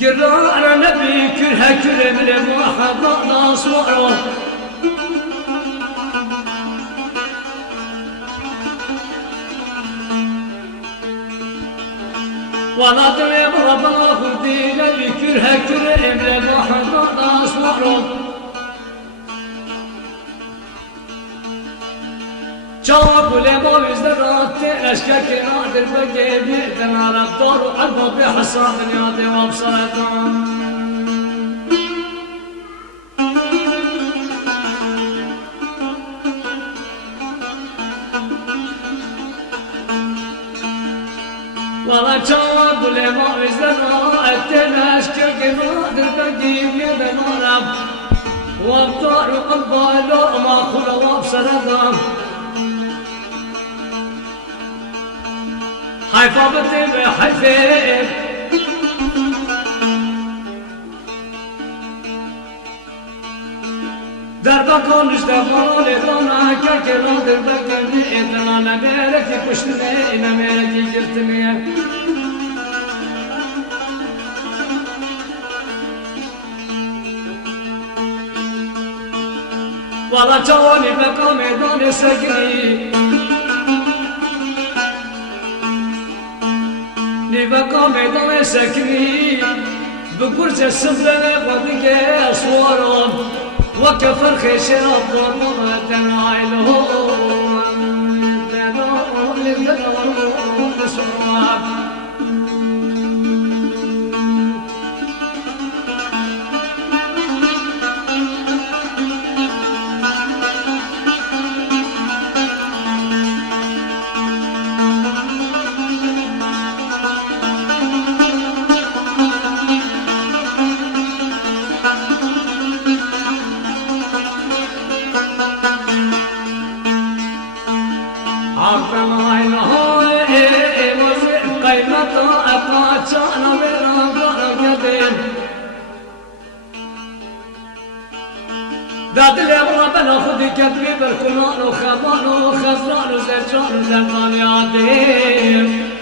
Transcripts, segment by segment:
قرار نبي كلها كل من المحبة نصوره ولا تلم ربنا فردي نبي كلها كل من المحبة نصوره جواب لما وزدرات أشكاك نادر بقيبي تنال الدور وعلمه بحسان يادي وابصرتهم والله جواب لما وزدرات أشكاك نادر بقيبي تنال وابطار قلبه لو ما خلوا وابصرتهم حيفا بطيب حيفيب دربكون اشتفاني دونا كاكرون دربكني إذن أنا ميركي كشتني إنا ميركي جرتني والله جواني بقامي دوني سكري بقى ميدان سكني بكرس السفلة وبك أسوارهم وكفر خشر الضرب تنعيلهم تنعيلهم سراب داد لي ربنا خذ كتبي بالكنان وخضان وخزران وزرجان وزرقان يا دير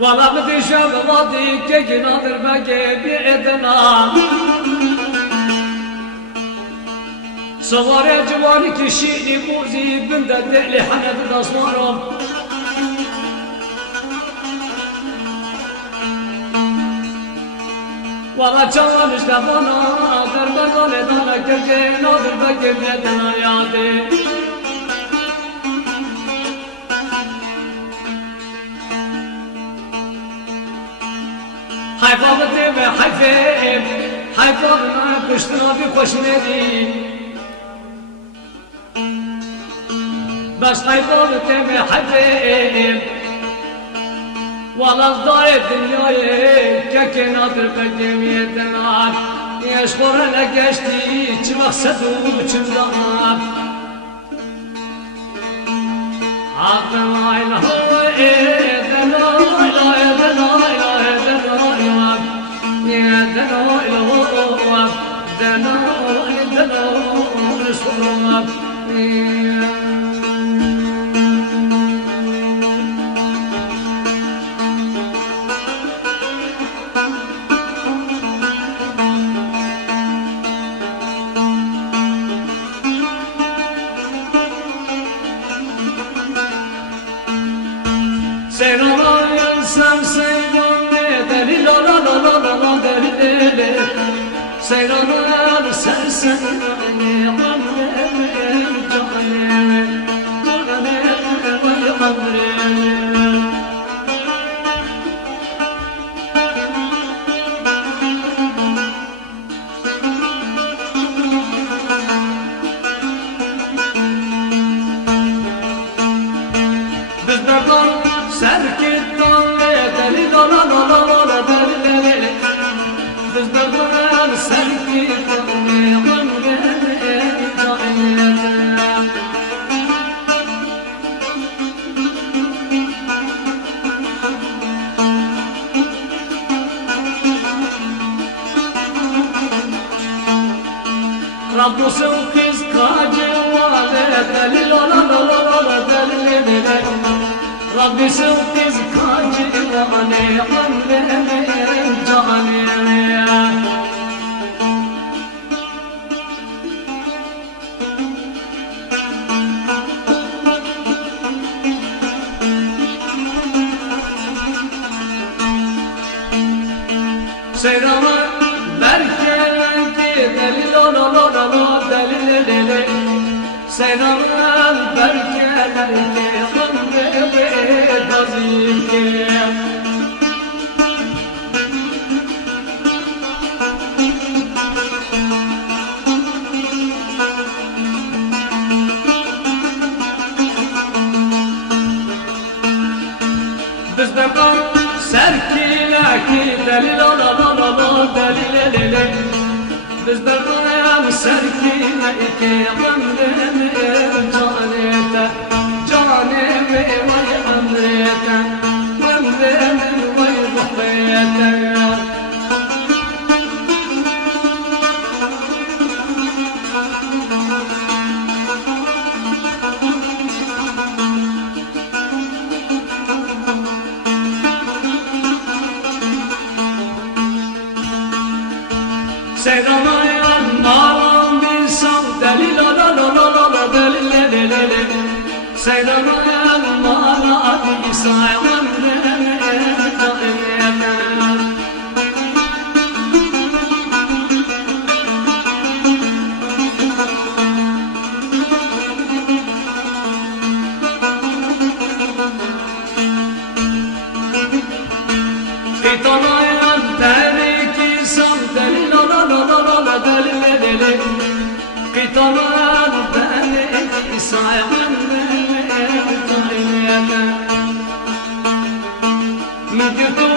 والله بدي شاب ضادي كي ناظر بقي بإذنا صغار يا جواني كشيني بوزي بندد لي حنا بالأصوارهم والله جوان اشتفانا ناظر بقالي دانا كي ناظر بقي بإذنا يا دي حيفا بطيب حيفيب حيفا بما كشتنا بخوش ندي بس حيفا بطيب حيفيب والله الضايب دنياي كاكي ناطر قديمية النار يشكر لك اشتي تمقصدو وتمضاناب عقل لا اله الا الله لا اله الا الله سيرنا بسلسل رب سوقس كاجي ولا دليل ولا دليل رب سوقس كاجي ولا قلبي جاني سيرما سيرنا البركة اللي خلق بضيك بزدقا سركي لكي دليل لا دليل بزدقا سركي لكي غمدني جانيتا جاني وي أمريتا غمدني وي ضحيتا سيدنا يا نارم بيسام دليل لا دليل سيدنا يا نارم بيسام قطران بني سايمن مجدو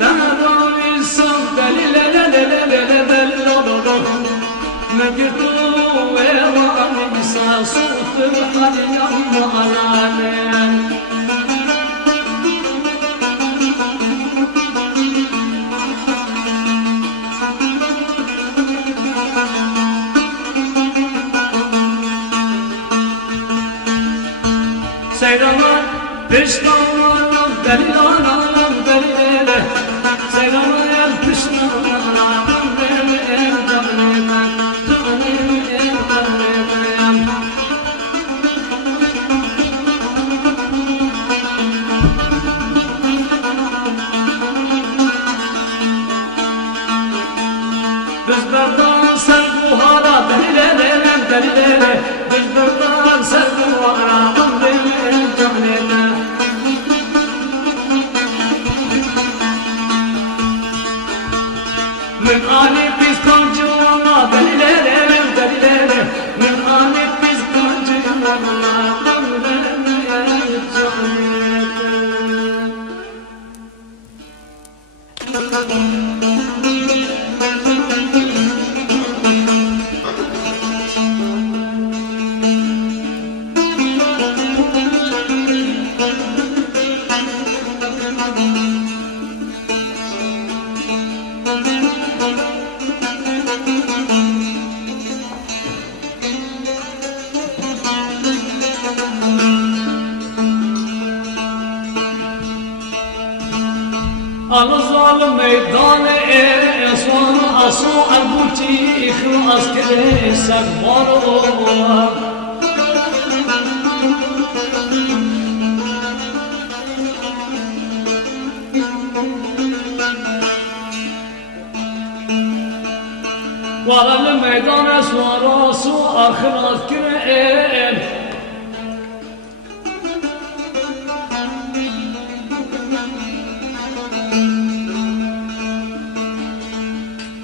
تهرون الصوت مجدو ويراني صوت الحنين وعلانين سيرنا بشتانا دليلانا دليل سيرنا بشتانا دليل بزبردان سربوهارا دليل بزبردان سربوهارا من آني بيسكن جوانا دليل من آني بيسكن جوانا الظالم ميدان اسوان اسو ابوتي اخو اسكري سكبارو وارا الميدان سوارا سوار خلاص كرئين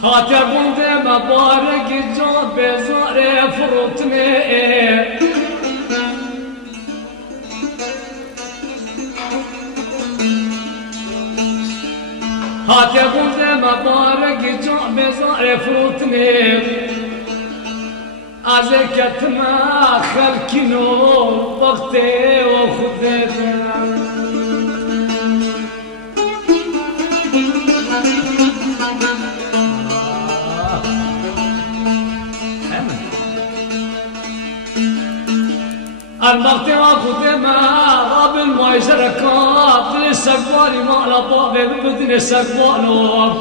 هاتر بنده مبارك جا بزار فروتني هاتر بنده مبارك جا بزار فروتني از کتما خلکینو وقتی و خودت الوقت واخد ما راب المعجركات للسقواني ما على باب بدن السقوانو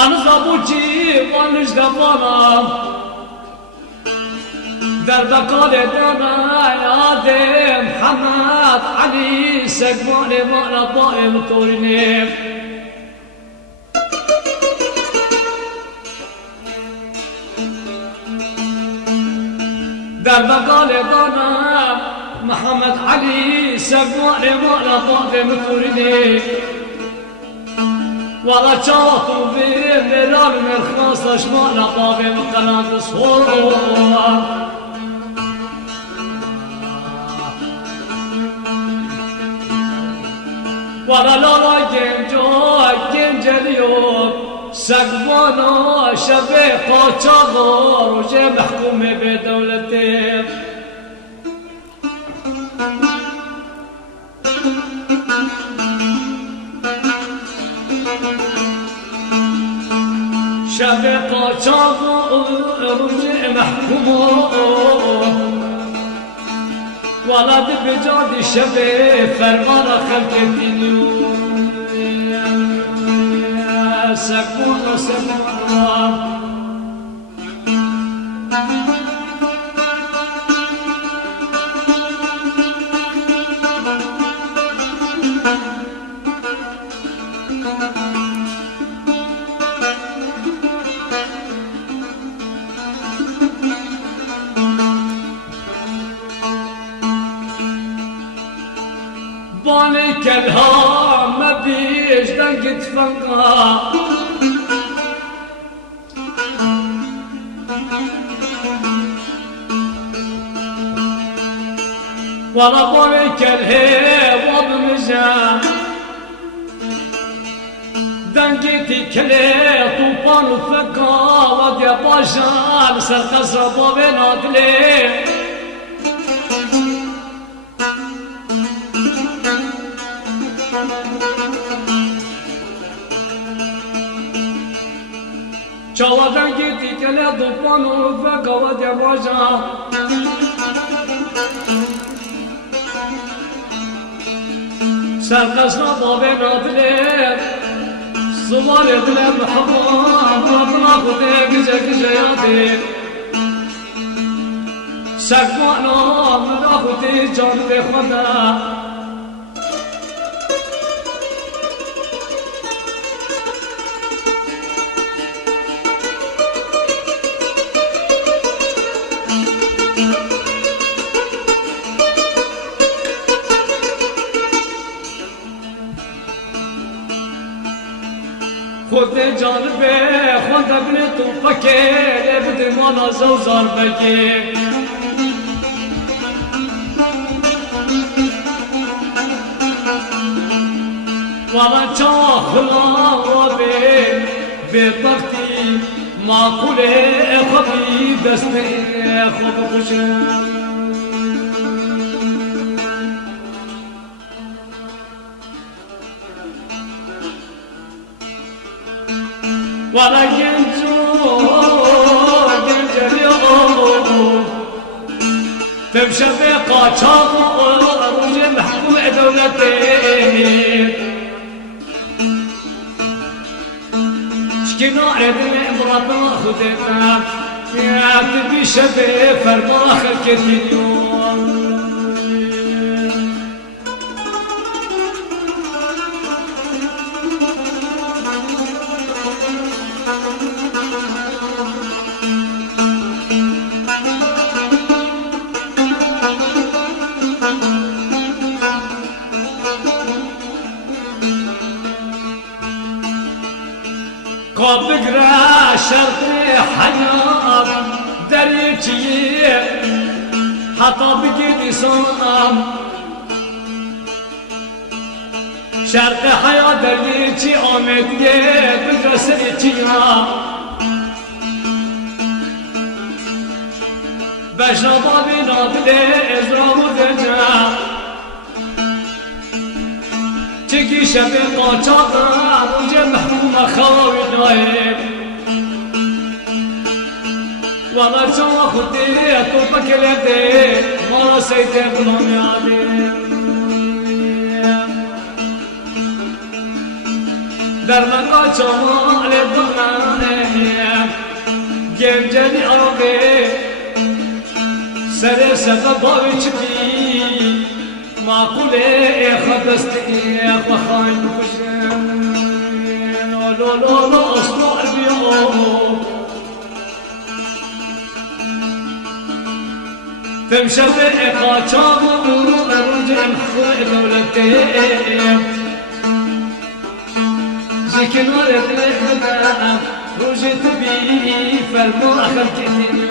أنا زابوجي وانش دفانا درب قال دانا يا محمد علي سقواني ما طائم طورني درب قال دانا محمد علي سقواني ما طائم طورني ولا شاطوا في ملال من الخلاص اشمعنا طائم قناة صور ولا لا جنجليون سقوانا شفيقا شغار وجي محكوم بدولتين شفيقا شغار وجي محكوم ولا بجاد الشباب فرمان خلق الدنيون سكون سكون بانك الهام ما بيش دنك تفنقا ولا بانك الهام وبمجا دنك تكلي طوبان وفقا ودي باشا سرق الزبا بنات ليه چاوادن گیتی کلی دوپان و رفقا و دیواجا سرقشنا بابه نادله سوار دل محبان ربنا خده گجه گجه یاده سقوانا منا خده جان به خدا خود جانبه خود ابن تو فکر بود مانا زوزار بگی والا چاخلا و به وقتی معقوله خوبی دست خوب خوشم ولا ينجو اليوم تمشي قاچاق رجل محكوم دولتين شكينا عدنا امرأة خذتنا يا تبي شبه فرما خلقتي قبقرا شرطي حياة دريتي حتى بقيتي صام شرط حياة دريتي آمد بدرسيتي بشربا بنابلي ازرام دجا تكي شبه قاچاقا موجه محكومة خواهي نايب وانا جوا خودي اكو بكلتي ما سيتي بلوني عديم در مقا جمال دنانه گمجنی آقه سر سبب باوی چکی معقوله خدستی خواهیم بکشم لا لا لا اصلا بیام تمشى بإقاچام ورجع مخوع دولتي زكنار الرحمة رجت بي فالمو أخر كتني